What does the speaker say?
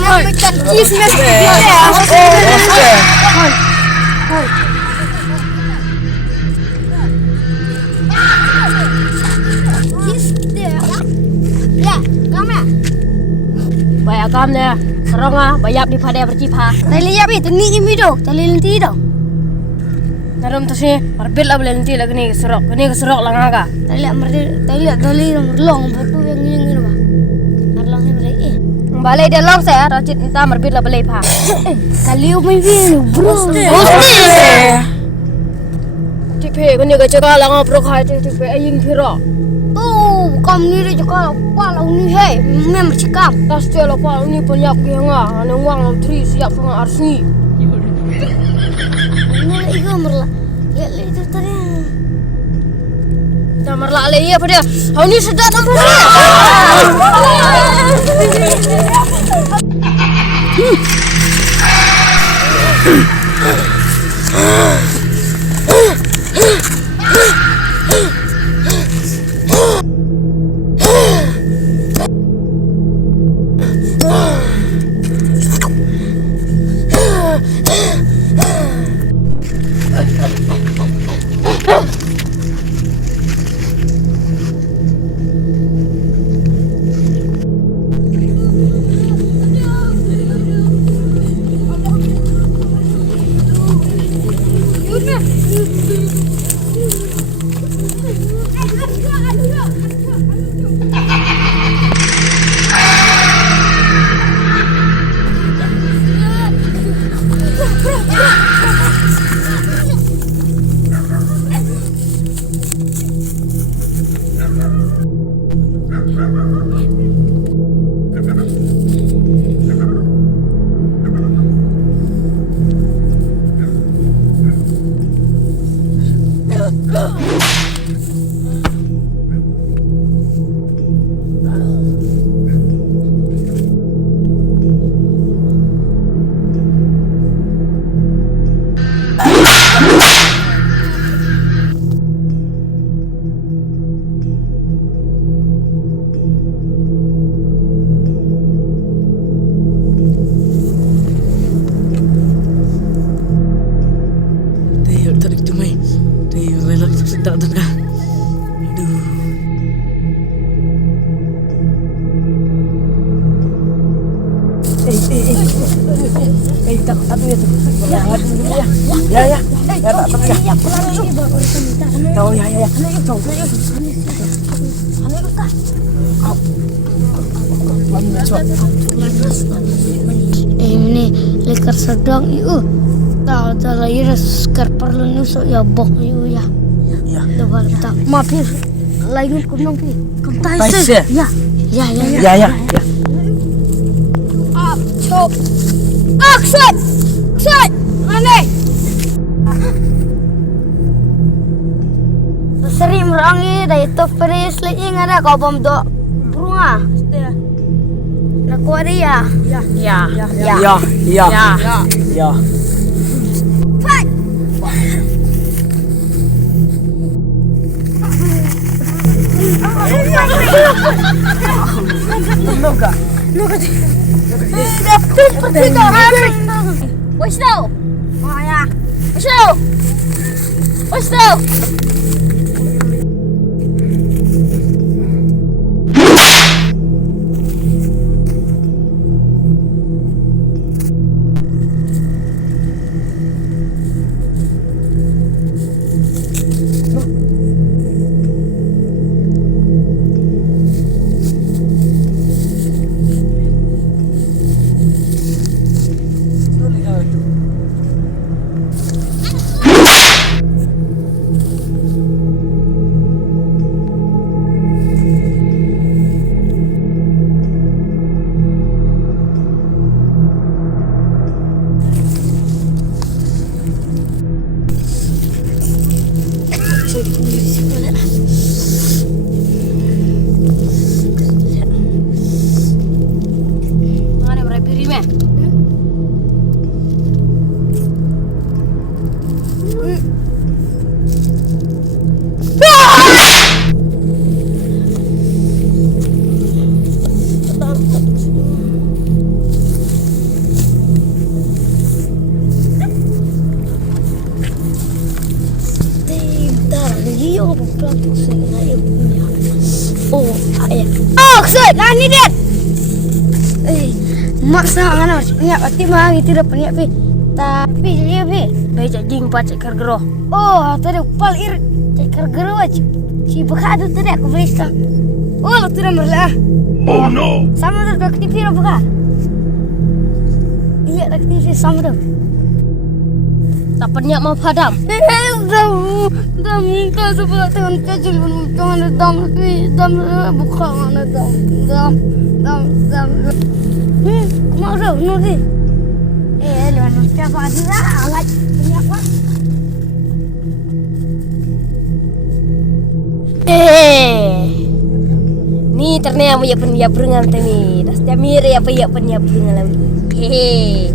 Macam cheese mas. Ya, kamu ya? Bayar kamu ya. Serong bayar di pada bercipa. Tali ya bi, tani imi do, tali lenti do. Narum tu sih, berbeda lah boleh nanti lagi ni keserok lang aga. Tali long betul yang ini bah. Arlang ni boleh Balai dia long saya, rajit entah berbeda lah boleh pa. Tali umi bi, bro. Tipe kini kecakap lang bro khai tipe aying piro. Oh, kamu ni dia cakap apa lah ni hey, memang cakap. Tas dia lah pa ni banyak yang ane uang lah tri siap sangat arsni. Nol ikan merla, lihat itu tadi. Dah merlak lagi apa dia? Hau ni sedap nampak dia. sedap tu dah. Aduh. Tak ya tu. Ya. Ya, tak apa ya. Tahu ya. Ini lekar sedang itu. Tahu lagi skar perlu nusuk ya bok itu ya. Ya. Depan tak. Maafir. Lagi kunong pi. Kamtai Tais se. ya? Ya. Up, chop. Action. Mana? Sering merangi dari top fresh lagi ngada kau bom do. Burunga. Nak kuari ya? Ya. Fight. Look. What's now? Oh ya. What's now? Ini dia. Maksa mana punya pati mah gitu dah punya pi. Tapi dia pi. Baik jing pacik kergero. Oh, tadi pal ir cekar gerwa ci bekado tadi aku berista. Oh, lu tidak merlah. Oh no! Sama tu dak TV buka. Iya dak TV sama tu. Tapatnya mau padam. Dam minta sebelah tangan kecil tangan dam buka mana dam. Mau tu nuri. Lu anu siapa dia alat punya apa? Ni ternyata punya penyiap berengan temi. Das jamir ya punya penyiap berengan lagi. Hehe.